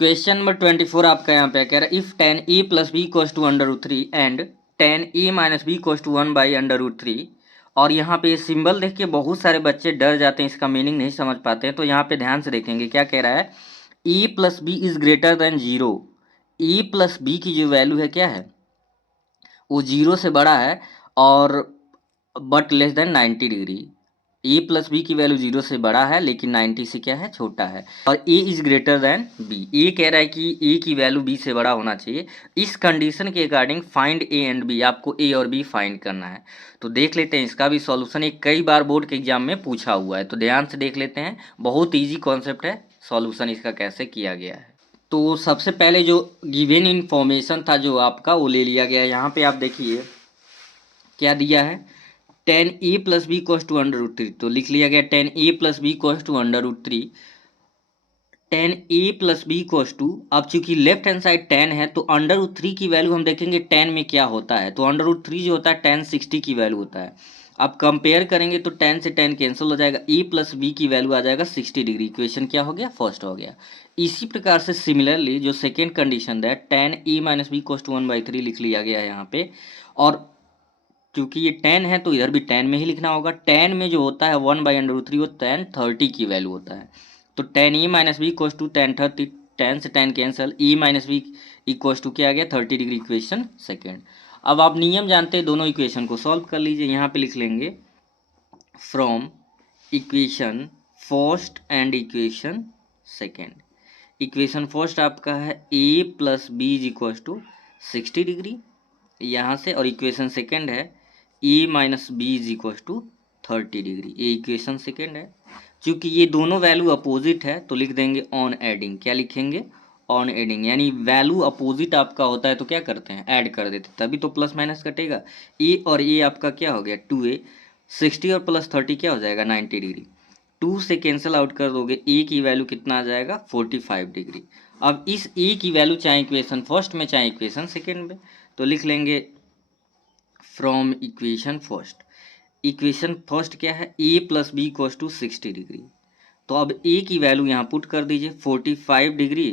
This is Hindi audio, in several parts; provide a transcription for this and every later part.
क्वेश्चन नंबर 24 आपका यहाँ पे कह रहा है if tan a plus B equals to √3 and tan a minus B equals to 1/√3। और यहाँ पे सिंबल देख के बहुत सारे बच्चे डर जाते हैं, इसका मीनिंग नहीं समझ पाते हैं। तो यहाँ पे ध्यान से देखेंगे क्या कह रहा है, a plus B is greater than 0। a plus B की जो वैल्यू है क्या है, वो 0 से बड़ा है और but less than 90 degree. A plus B की वैल्यू 0 से बड़ा है लेकिन 90 से क्या है, छोटा है। और ए इज ग्रेटर देन बी, ए कह रहा है कि ए की वैल्यू बी से बड़ा होना चाहिए। इस कंडीशन के according find A and B, आपको ए और बी फाइंड करना है। तो देख लेते हैं इसका भी सॉल्यूशन, एक कई बार बोर्ड के एग्जाम में पूछा हुआ है, तो ध्यान से देख लेते हैं। बहुत ईजी कॉन्सेप्ट है, सॉल्यूशन इसका कैसे किया गया है। तो सबसे पहले जो गिवन इन्फॉर्मेशन था जो आपका, वो ले लिया गया है। यहाँ पे आप देखिए क्या दिया है, tan a plus B equals to √3। तो लिख लिया गया tan a plus B equals to √3। tan a plus B equals to, अब चूंकि लेफ्ट हैंड साइड tan है तो √3 की वैल्यू हम देखेंगे tan में क्या होता है। तो √3 जो होता है tan 60 की वैल्यू होता है। अब कंपेयर करेंगे तो tan से tan कैंसिल हो जाएगा, a प्लस बी की वैल्यू आ जाएगा 60 डिग्री। इक्वेशन क्या हो गया, फर्स्ट हो गया। इसी प्रकार से सिमिलरली जो सेकेंड कंडीशन है tan a minus B equals to 1/3 लिख लिया गया है यहाँ पे। और क्योंकि ये tan है तो इधर भी tan में ही लिखना होगा। tan में जो होता है 1/√3 वो tan 30 की वैल्यू होता है। तो tan e minus B equals to tan 30, tan से tan cancel, e minus B equals to क्या आ गया 30 डिग्री। Equation second. अब आप नियम जानते हैं, दोनों इक्वेशन को सॉल्व कर लीजिए। यहाँ पे लिख लेंगे from equation first and equation second. Equation first आपका है a plus B is equals to 60 degree यहाँ से, और इक्वेशन सेकेंड है A minus B is equals to 30 degree. ये इक्वेशन सेकेंड है। चूंकि ये दोनों वैल्यू अपोजिट है तो लिख देंगे ऑन एडिंग। क्या लिखेंगे, ऑन एडिंग, यानी वैल्यू अपोजिट आपका होता है तो क्या करते हैं, ऐड कर देते हैं, तभी तो प्लस माइनस कटेगा। ए और ए आपका क्या हो गया 2a, 60 और प्लस 30 क्या हो जाएगा 90 डिग्री। 2 से कैंसिल आउट कर दोगे, ए की वैल्यू कितना आ जाएगा 45 डिग्री। अब इस ए की वैल्यू चाहे इक्वेशन फर्स्ट में चाहे इक्वेशन सेकेंड में, तो लिख लेंगे from equation first. Equation first क्या है, a plus B equals to 60 degree. तो अब a की वैल्यू यहाँ पुट कर दीजिए 45 degree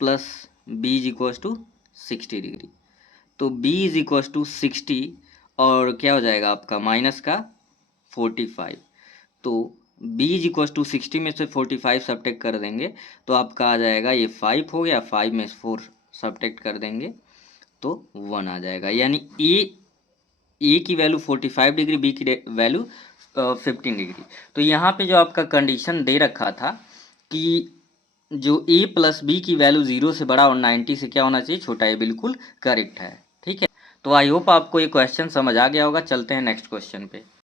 plus b is equals to 60 degree. तो b इज इक्वल्स टू 60 और क्या हो जाएगा आपका माइनस का 45। तो b इज इक्वल्स टू 60 में से 45 सब्ट्रैक्ट कर देंगे तो आपका आ जाएगा, ये 5 हो गया, 5 में से 4 सब्ट्रैक्ट कर देंगे तो 1 आ जाएगा। यानी ए की वैल्यू 45 डिग्री, बी की वैल्यू 15 डिग्री। तो यहाँ पे जो आपका कंडीशन दे रखा था कि जो ए प्लस बी की वैल्यू 0 से बड़ा और 90 से क्या होना चाहिए, छोटा, ये बिल्कुल करेक्ट है। ठीक है, तो आई होप आपको ये क्वेश्चन समझ आ गया होगा। चलते हैं नेक्स्ट क्वेश्चन पे।